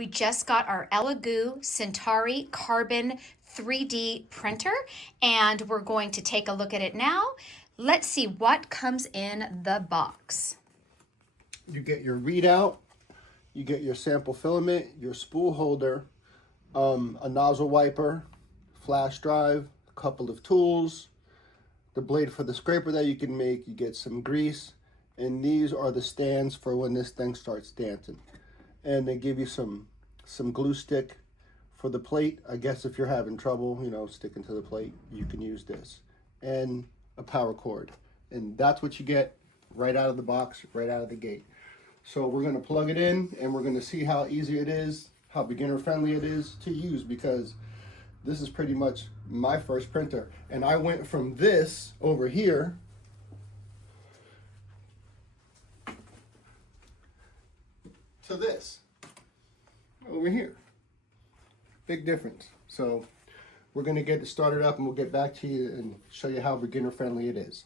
We just got our Elegoo Centauri Carbon 3D printer, and we're going to take a look at it now. Let's see what comes in the box. You get your readout, you get your sample filament, your spool holder, a nozzle wiper, flash drive, a couple of tools, the blade for the scraper that you can make, you get some grease, and these are the stands for when this thing starts dancing. And they give you some glue stick for the plate. I guess if you're having trouble, you know, sticking to the plate, you can use this. And a power cord. And that's what you get right out of the box, right out of the gate. So we're gonna plug it in and we're gonna see how easy it is, how beginner friendly it is to use, because this is pretty much my first printer. And I went from this over here to this over here. Big difference. So we're going to get it started up and we'll get back to you and show you how beginner friendly it is.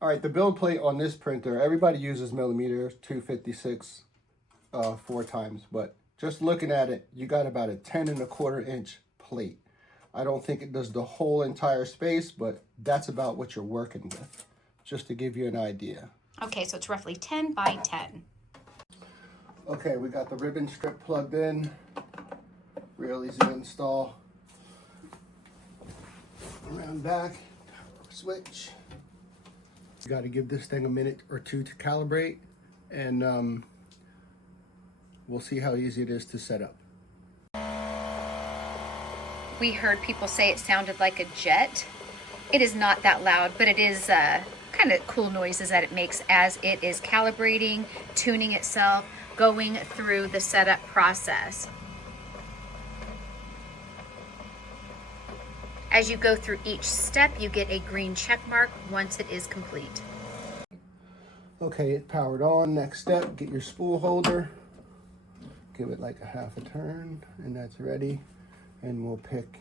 All right, the build plate on this printer, everybody uses millimeter 256 4 times, but just looking at it, you got about a 10¼ inch plate. I don't think it does the whole entire space, but that's about what you're working with, just to give you an idea. Okay, so it's roughly 10 by 10. Okay, we got the ribbon strip plugged in. Real easy to install. Around back, switch. You got to give this thing a minute or two to calibrate, and we'll see how easy it is to set up. We heard people say it sounded like a jet. It is not that loud, but it is kind of cool noises that it makes as it is calibrating, tuning itself, going through the setup process. As you go through each step, you get a green check mark once it is complete. Okay, it powered on. Next step, get your spool holder. Give it like a half a turn, and that's ready. And we'll pick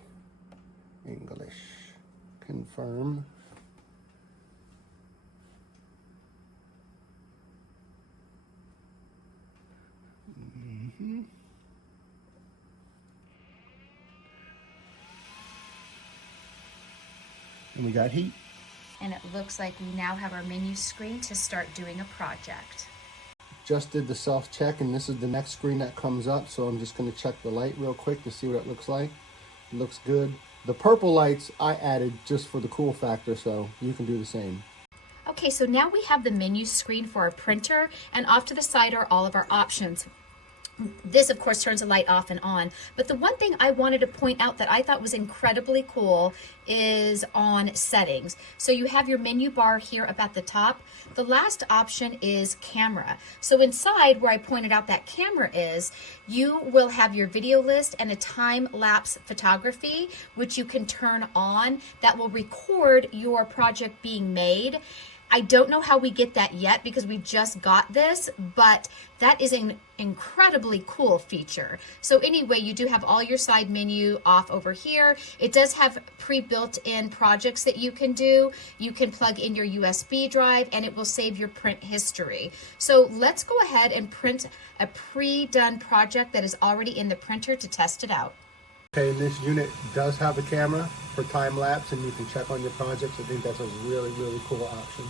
English. Confirm. And we got heat. And it looks like we now have our menu screen to start doing a project. Just did the self-check, and this is the next screen that comes up, so I'm just going to check the light real quick to see what it looks like. It looks good. The purple lights I added just for the cool factor, so you can do the same. Okay, so now we have the menu screen for our printer, and off to the side are all of our options. This, of course, turns the light off and on. But the one thing I wanted to point out that I thought was incredibly cool is on settings. So you have your menu bar here up at the top. The last option is camera. So inside where I pointed out that camera is, you will have your video list and a time-lapse photography, which you can turn on, that will record your project being made. I don't know how we get that yet because we just got this, but that is an incredibly cool feature. So anyway, you do have all your side menu off over here. It does have pre-built in projects that you can do. You can plug in your USB drive and it will save your print history. So let's go ahead and print a pre-done project that is already in the printer to test it out. Okay, this unit does have a camera for time lapse, and you can check on your projects. I think that's a really, really cool option.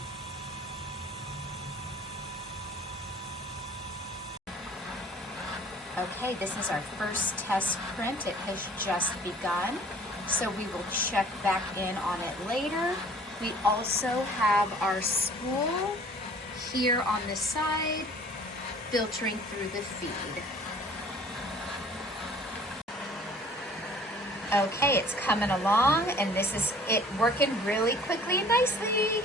Okay, this is our first test print. It has just begun, so we will check back in on it later. We also have our spool here on the side, filtering through the feed. Okay, it's coming along, and this is it working really quickly and nicely.